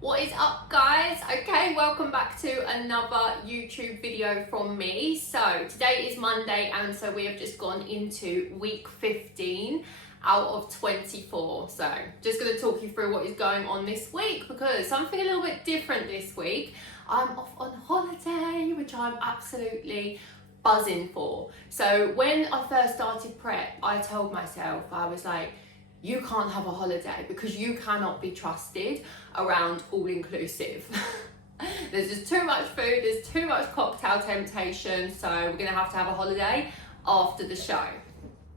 What is up, guys? Okay, welcome back to another YouTube video from me. So today is Monday, and so we have just gone into week 15 out of 24. So just going to talk you through what is going on this week, because something a little bit different this week. I'm off on holiday, which I'm absolutely buzzing for. So when I first started prep, I told myself, I was like, you can't have a holiday because you cannot be trusted around all-inclusive. There's just too much food, there's too much cocktail temptation, so we're gonna have to have a holiday after the show.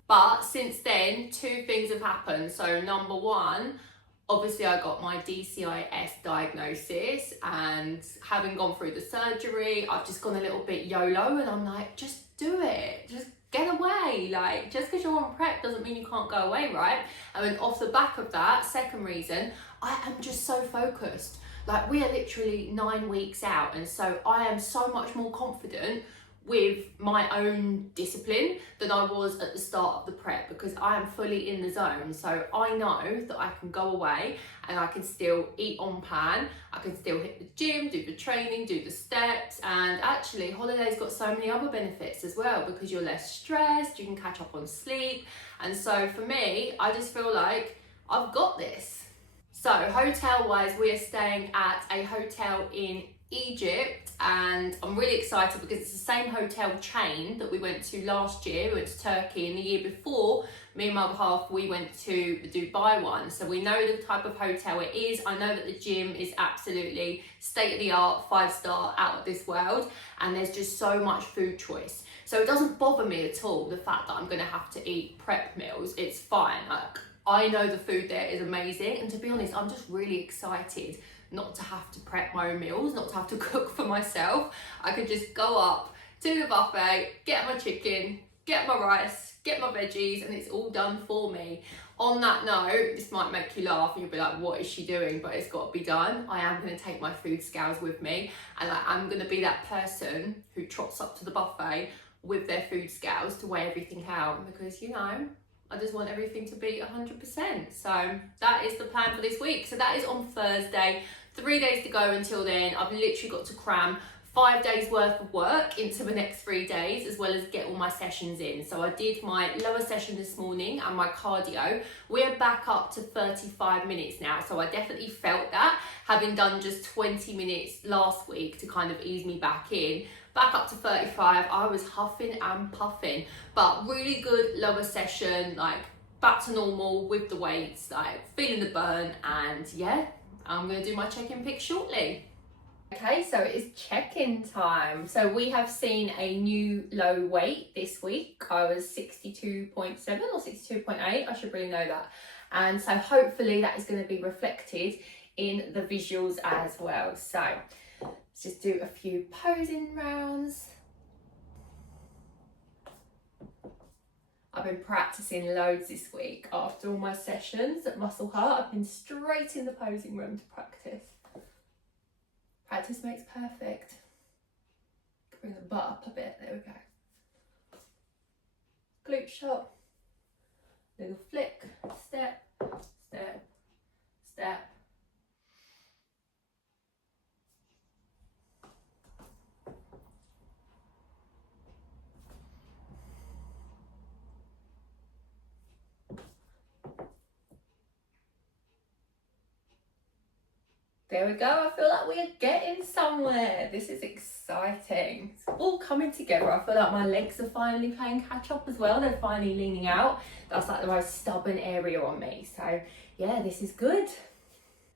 But since then, two things have happened. So number one, obviously I got my DCIS diagnosis, and having gone through the surgery, I've just gone a little bit YOLO, and I'm like, just do it, just get away. Like, just because you're on prep doesn't mean you can't go away, right? And then off the back of that, second reason, I am just so focused. Like, we are literally 9 weeks out, and so I am so much more confident with my own discipline than I was at the start of the prep, because I am fully in the zone. So I know that I can go away and I can still eat on plan, I can still hit the gym, do the training, do the steps, and actually holidays got so many other benefits as well, because you're less stressed, you can catch up on sleep. And so for me, I just feel like I've got this. So hotel wise, we are staying at a hotel in Egypt, and I'm really excited because it's the same hotel chain that we went to last year. We went to Turkey, and the year before, me and my other half, we went to the Dubai one. So we know the type of hotel it is. I know that the gym is absolutely state-of-the-art, 5-star, out of this world, and there's just so much food choice. So it doesn't bother me at all, the fact that I'm gonna have to eat prep meals. It's fine. Like, I know the food there is amazing, and to be honest, I'm just really excited not to have to prep my own meals, not to have to cook for myself. I could just go up to the buffet, get my chicken, get my rice, get my veggies, and it's all done for me. On that note, this might make you laugh and you'll be like, what is she doing? But it's got to be done. I am going to take my food scales with me, and I'm going to be that person who trots up to the buffet with their food scales to weigh everything out, because, you know, I just want everything to be 100%. So that is the plan for this week. So that is on Thursday. 3 days to go until then. I've literally got to cram 5 days worth of work into the next 3 days, as well as get all my sessions in. So I did my lower session this morning and my cardio. We're back up to 35 minutes now. So I definitely felt that, having done just 20 minutes last week to kind of ease me back in. Back up to 35, I was huffing and puffing, but really good lower session, like back to normal with the weights, like feeling the burn, and yeah, I'm gonna do my check-in pic shortly. Okay, so it is check-in time. So we have seen a new low weight this week. I was 62.7 or 62.8, I should really know that. And so hopefully that is gonna be reflected in the visuals as well. So let's just do a few posing rounds. I've been practicing loads this week. After all my sessions at Muscle Heart, I've been straight in the posing room to practice. Practice makes perfect. Bring the butt up a bit, there we go. Glute shot, little flick, step, step, step. There we go, I feel like we are getting somewhere. This is exciting. It's all coming together. I feel like my legs are finally playing catch up as well. They're finally leaning out. That's like the most stubborn area on me. So yeah, this is good.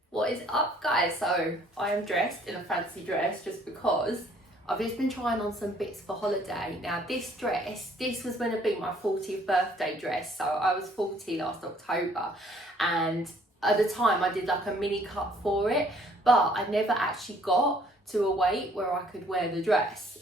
What is up, guys? So I am dressed in a fancy dress just because I've just been trying on some bits for holiday. Now this dress, this was going to be my 40th birthday dress. So I was 40 last October, and at the time I did like a mini cut for it, but I never actually got to a weight where I could wear the dress.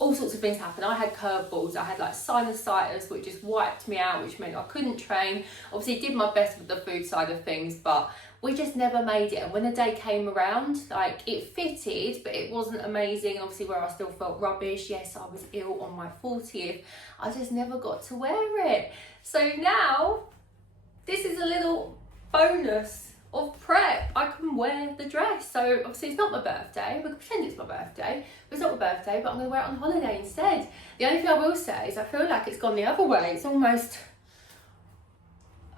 All sorts of things happened. I had curveballs, I had like sinusitis, which just wiped me out, which meant I couldn't train. Obviously did my best with the food side of things, but we just never made it. And when the day came around, like, it fitted, but it wasn't amazing. Obviously where I still felt rubbish. Yes, I was ill on my 40th. I just never got to wear it. So now this is a little bonus of prep. I can wear the dress. So obviously it's not my birthday. We can pretend it's my birthday. But it's not my birthday, but I'm going to wear it on holiday instead. The only thing I will say is I feel like it's gone the other way. It's almost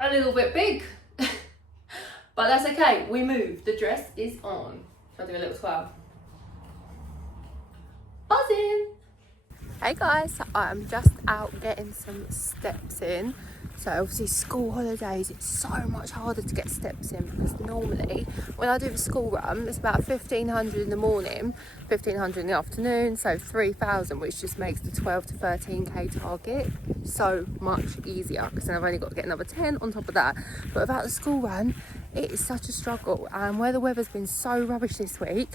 a little bit big. But that's okay. We moved. The dress is on. Shall I do a little twirl? Buzzing. Hey guys, so I'm just out getting some steps in. So obviously school holidays, it's so much harder to get steps in because normally when I do the school run, it's about 1,500 in the morning, 1,500 in the afternoon, so 3,000, which just makes the 12 to 13k target so much easier because then I've only got to get another 10 on top of that. But without the school run, it is such a struggle, and where the weather's been so rubbish this week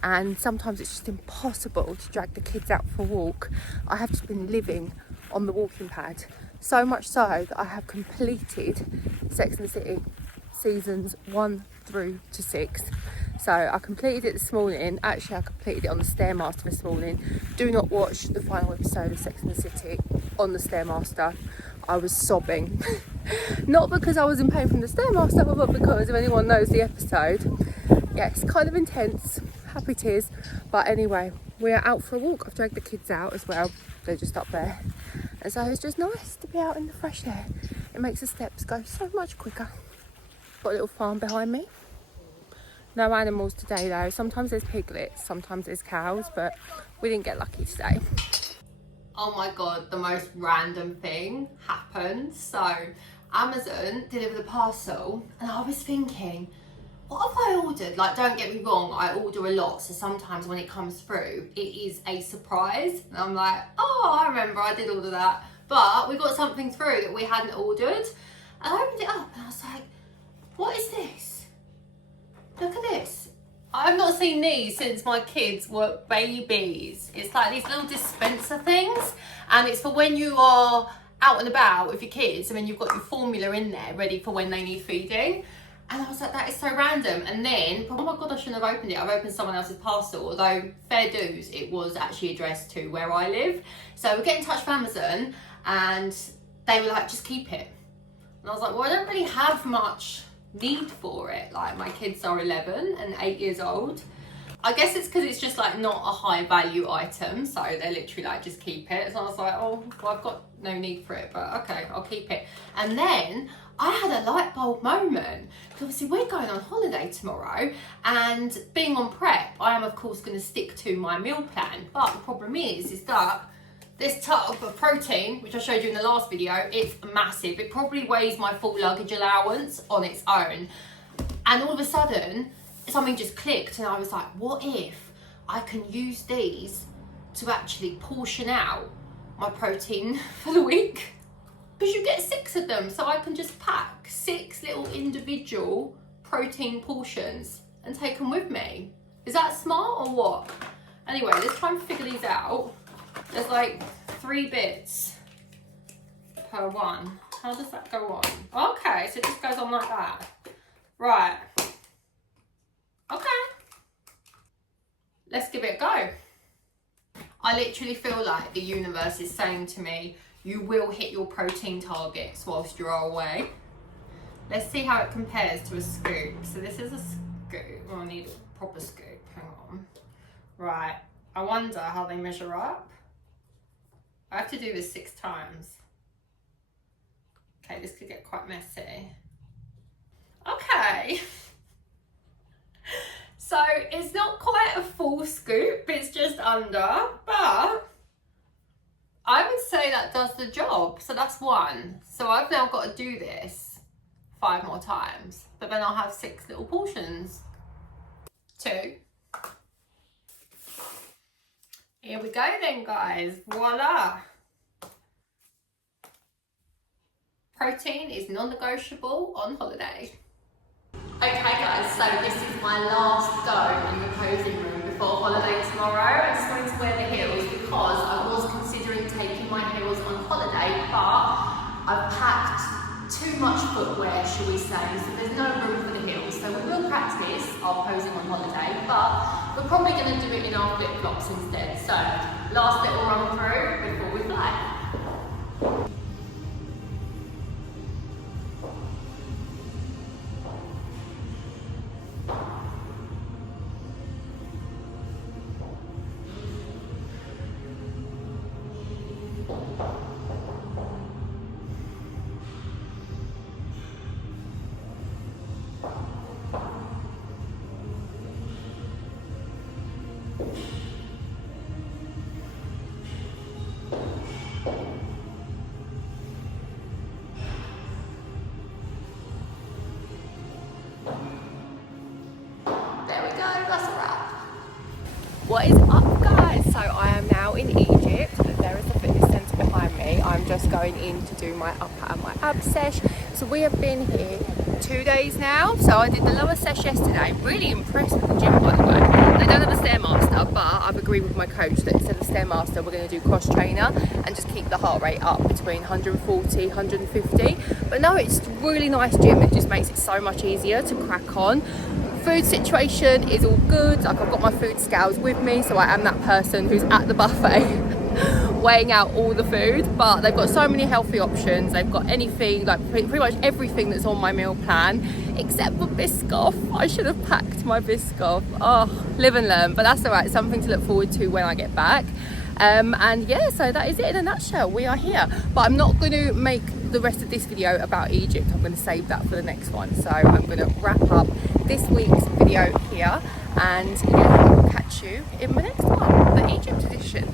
and sometimes it's just impossible to drag the kids out for a walk, I have just been living on the walking pad. So much so that I have completed Sex and the City seasons 1 through to 6. So I completed it this morning. Actually, I completed it on the Stairmaster this morning. Do not watch the final episode of Sex and the City on the Stairmaster. I was sobbing. Not because I was in pain from the Stairmaster, but because if anyone knows the episode, yeah, it's kind of intense. Happy tears. But anyway, we're out for a walk. I've dragged the kids out as well. They're just up there. And so it's just nice to be out in the fresh air. It makes the steps go so much quicker. Got a little farm behind me. No animals today though. Sometimes there's piglets, sometimes there's cows, but we didn't get lucky today. Oh my god, the most random thing happened. So Amazon delivered a parcel and I was thinking, what have I ordered? Like, don't get me wrong, I order a lot, so sometimes when it comes through, it is a surprise. And I'm like, oh, I remember I did order that. But we got something through that we hadn't ordered. And I opened it up and I was like, what is this? Look at this. I've not seen these since my kids were babies. It's like these little dispenser things. And it's for when you are out and about with your kids. I mean, you've got your formula in there ready for when they need feeding. And I was like, that is so random. And then, oh my God, I shouldn't have opened it. I've opened someone else's parcel, although fair dues, it was actually addressed to where I live. So we get in touch with Amazon and they were like, just keep it. And I was like, well, I don't really have much need for it. Like, my kids are 11 and 8 years old. I guess it's because it's just like not a high value item. So they're literally like, just keep it. So I was like, oh, well, I've got no need for it, but okay, I'll keep it. And then I had a light bulb moment. Because obviously we're going on holiday tomorrow, and being on prep, I am of course going to stick to my meal plan. But the problem is that this tub of protein, which I showed you in the last video, it's massive. It probably weighs my full luggage allowance on its own. And all of a sudden, something just clicked and I was like, what if I can use these to actually portion out my protein for the week? Because you get 6 of them, so I can just pack 6 little individual protein portions and take them with me. Is that smart or what? Anyway, let's try and figure these out. There's like 3 bits per one. How does that go on? Okay, so it just goes on like that. Right. Okay. Let's give it a go. I literally feel like the universe is saying to me, you will hit your protein targets whilst you're away. Let's see how it compares to a scoop. So this is a scoop. Oh, I need a proper scoop. Hang on. Right. I wonder how they measure up. I have to do this 6 times. Okay, this could get quite messy. Okay. So it's not quite a full scoop. It's just under, but I would say that does the job. So that's 1. So I've now got to do this 5 more times, but then I'll have 6 little portions. 2. Here we go then, guys. Voila. Protein is non-negotiable on holiday. Okay guys, so this is my last go in the posing room before holiday tomorrow. I just wanted to wear the heels because I was considering taking my heels on holiday, but I've packed too much footwear, shall we say, so there's no room for the heels. So we will practice our posing on holiday, but we're probably going to do it in our flip-flops instead. So last little run through before we fly. There we go, that's a wrap. What is up, guys? So I am now in Egypt. There is a fitness centre behind me. I'm just going in to do my upper and my ab sesh. So we have been here 2 days now. So I did the lower sesh yesterday. Really impressed with the gym, by the way. They don't have a Stairmaster, but I've agreed with my coach that instead of Stairmaster, we're going to do cross trainer and just keep the heart rate up between 140, 150. But no, it's a really nice gym. It just makes it so much easier to crack on. Food situation is all good. Like, I've got my food scales with me, so I am that person who's at the buffet weighing out all the food. But they've got so many healthy options. They've got anything, like pretty much everything that's on my meal plan, except for Biscoff. I should have packed my Biscoff. Oh, live and learn, but that's all right. Something to look forward to when I get back. And yeah, so that is it in a nutshell. We are here, but I'm not going to make the rest of this video about Egypt. I'm going to save that for the next one. So I'm going to wrap up this week's video here, and yeah, I'll catch you in the next one, the Egypt edition.